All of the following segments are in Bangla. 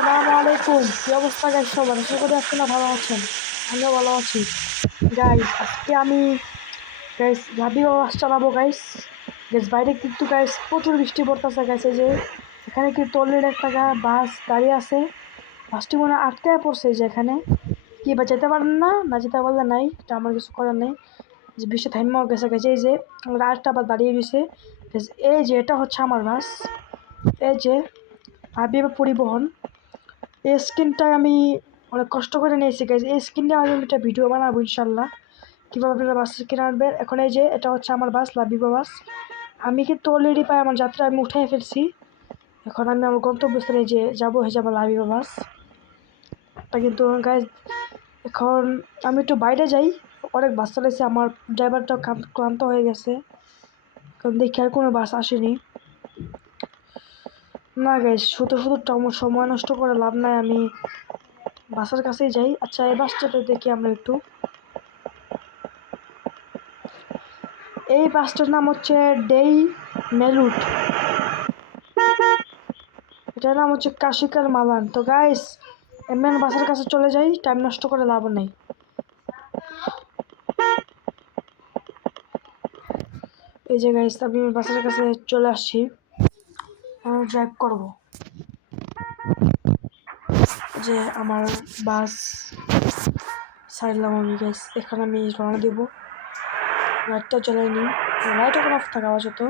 আসসালামু আলাইকুম। কি অবস্থা গাইস সবার? আশা করি আপনারা ভালো আছেন। আমিও ভালো আছি। গাইস আজকে আমি লাবিবা বাস চালাবো গাইস। বাইরে কিন্তু গাইস প্রচুর বৃষ্টি পড়তেছে গাইস। এই যে এখানে কিন্তু অলরেডি একটা বাস দাঁড়িয়ে আছে। বাসটি মনে হয় আটকায় পড়ছে যে এখানে। কি বা যেতে পারেন না যেতে পারলে নাই, এটা আমার কিছু করার নেই। যে বৃষ্টি থাইমাও গেছে গেছে। এই যে আমরা আরেকটা বাস দাঁড়িয়ে রয়েছে। এই যে এটা হচ্ছে আমার বাস। এই যে লাবিবা পরিবহন। এই স্ক্রিনটা আমি অনেক কষ্ট করে নিয়েছি গাইজ। এই স্ক্রিনটা আমি একটা ভিডিও বানাবো ইনশাল্লাহ, কীভাবে আপনারা বাস কিনে আনবেন। এখন এই যে এটা হচ্ছে আমার বাস, লাবিবা বাস। আমি কিন্তু অলরেডি পাই আমার যাত্রা আমি উঠে ফেলছি। এখন আমি আমার গন্তব্যস্থলে যে যাবো হয়ে যাবো লাবিবা বাস। তা কিন্তু গাইজ এখন আমি একটু বাইরে যাই। অনেক বাস চালাইছি, আমার ড্রাইভারটাও ক্লান্ত হয়ে গেছে, কারণ দেখি আর কোনো বাস আসেনি। না গাইজ শুধু সময় নষ্ট করে লাভ নাই, আমি বাসের কাছেই যাই। আচ্ছা এই বাসটাতে দেখি আমরা একটু। এই বাসটার নাম হচ্ছে ডেই মেলুট, এটার নাম হচ্ছে কাশিকার মালান। তো গাইস এমনি বাসের কাছে চলে যাই, টাইম নষ্ট করে লাভ নেই। এই যে গাইস আমি বাসের কাছে চলে আসছি, আমি ড্রাইভ করব। যে আমার বাস ছাড়লাম আমি গাইস, এখানে আমি রওনা দেব। লাইটটা জ্বালাইনি, লাইট এখন অফ থাকা আপাতত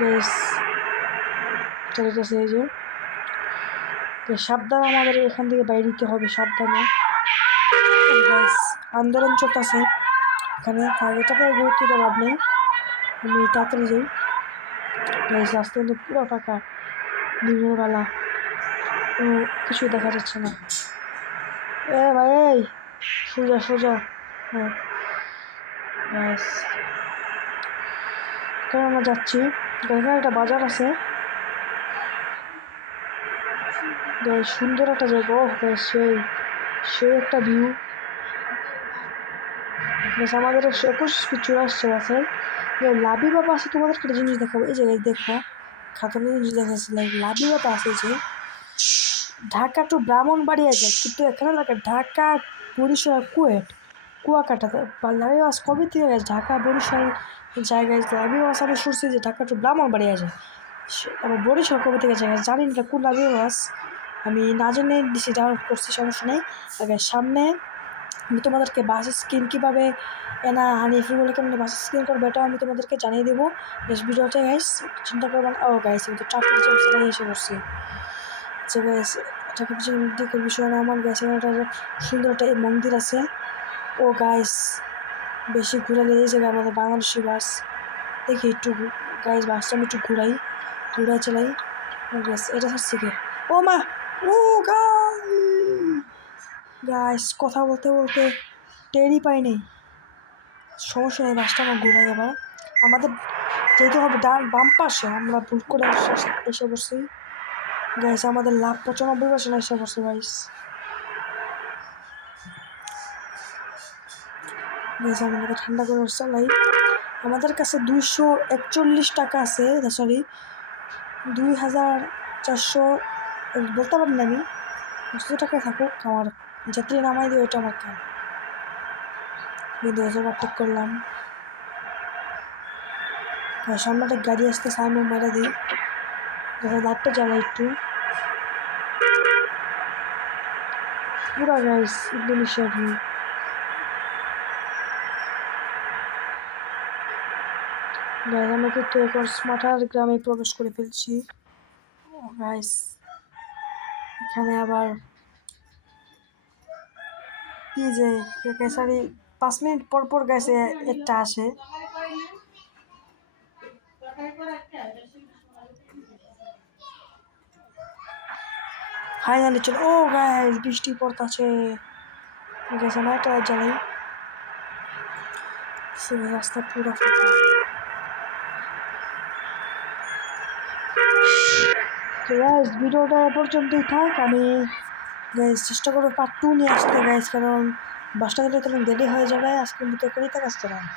গাইস। চলেছে এই যে সাবধানে আমাদের এখান থেকে বাইরে দিতে হবে, সাবধানে গাইস। আন্দোলন চলতেছে এখানে, এটাতে গুরুত্ব দেওয়ার লাভ নেই, আমি তাড়াতাড়ি যাই গাইস। রাস্তা কিন্তু পুরো ফাঁকা, দিনের বেলা কোনো কিছু দেখা যাচ্ছে না। এ ভাই এই সোজা সোজা। হ্যাঁ গাইস এখানে আমরা যাচ্ছি, এখানে একটা বাজার আছে গাইস, সুন্দর একটা জায়গা। ও গাইস সেই সেই একটা ভিউ গাইস। আমাদের 21 ফিট চলে আসছে বাসের। লাবিবা বাসে তোমাদেরকে একটা জিনিস দেখাবো। এই জায়গায় দেখো খাতানো জিনিস দেখাচ্ছি, লাবিবা বাস আছে ঢাকা টু ব্রাহ্মণবাড়িয়া যায়, কিন্তু এখানে লাগে ঢাকা বরিশাল কুয়াকাটাতে। লাবিবা বাস কবে থেকে গেছে ঢাকা বরিশাল জায়গায়। লাবিবা বাস আমি শুনছি যে ঢাকা টু ব্রাহ্মণবাড়িয়া যায়, আবার বরিশাল কবে থেকে যায় জানি না কোন লাবিবা বাস। আমি না জেনে দিছি, ডাউনলোড করছি, সমস্যা নেই। সামনে আমি তোমাদেরকে বাস স্ক্রিন কীভাবে এনা হানিফিগুলো কেমন বাস স্ক্রিন করবো এটাও আমি তোমাদেরকে জানিয়ে দেবো বেশ ভিডিওতে গাইস, চিন্তা করবেন। ও গাইস কিন্তু ট্রাফিক জ্যাম সেটাই এসে বসছি যে গাইস, ট্রাফিক জ্যাম দিকের বিষয় না আমার গাইস। একটা সুন্দর একটা মন্দির আছে। ও গাইস বেশি ঘুরালে এই জায়গায় আমাদের বাংলাদেশি বাস দেখি একটু গাইস, বাসটা আমি একটু ঘুরাই চালাই গাইস। এটা হচ্ছে কি ও মা, ও গাইস কথা বলতে বলতে টেরই পাই নেই। সমস্যা নেই, বাসটা আমার ঘুরাই। আবার আমাদের যেতে হবে বাম পাশে, আমরা ভুল করে এসে বসছি গাইস। আমাদের লাভ 95% এসে বসছে গাইস। গাইস আমাদের ঠান্ডা করে চালাই। আমাদের কাছে 241 টাকা আছে, সরি 2400 বলতে পারি না আমি। 200 টাকায় থাকুক, আমার যাত্রী নামাই দিও, এটা আমার কাম। 2000 ঠিক করলাম। সামনে একটা গাড়ি আসতে সামনে মেরে দিই, লাইটটা জ্বালাই একটু। পুরা গাইস ইন্দোনেশিয়া ভিউ গাইস। আমরা কিন্তু এখন স্মার্টার গ্রামে প্রবেশ করে ফেলছি গাইস। এখানে আবার কি যে কেসারি 5 মিনিট পর পর গেছে একটা আসে। ফাইনালি চলো। ও গাইস বৃষ্টি পড়তেছে গেছে, না একটা জ্বালাই রাস্তা পুরো ফাঁকা। গাইস ভিডিওটা এ পর্যন্তই থাক, আমি গাইস চেষ্টা করবো পার্ট 2 নিয়ে আসতে গাইস, কারণ বাসটা গেলে তখন দেরি হয়ে যাবে। আজকের মতো করেই থাক, আসতে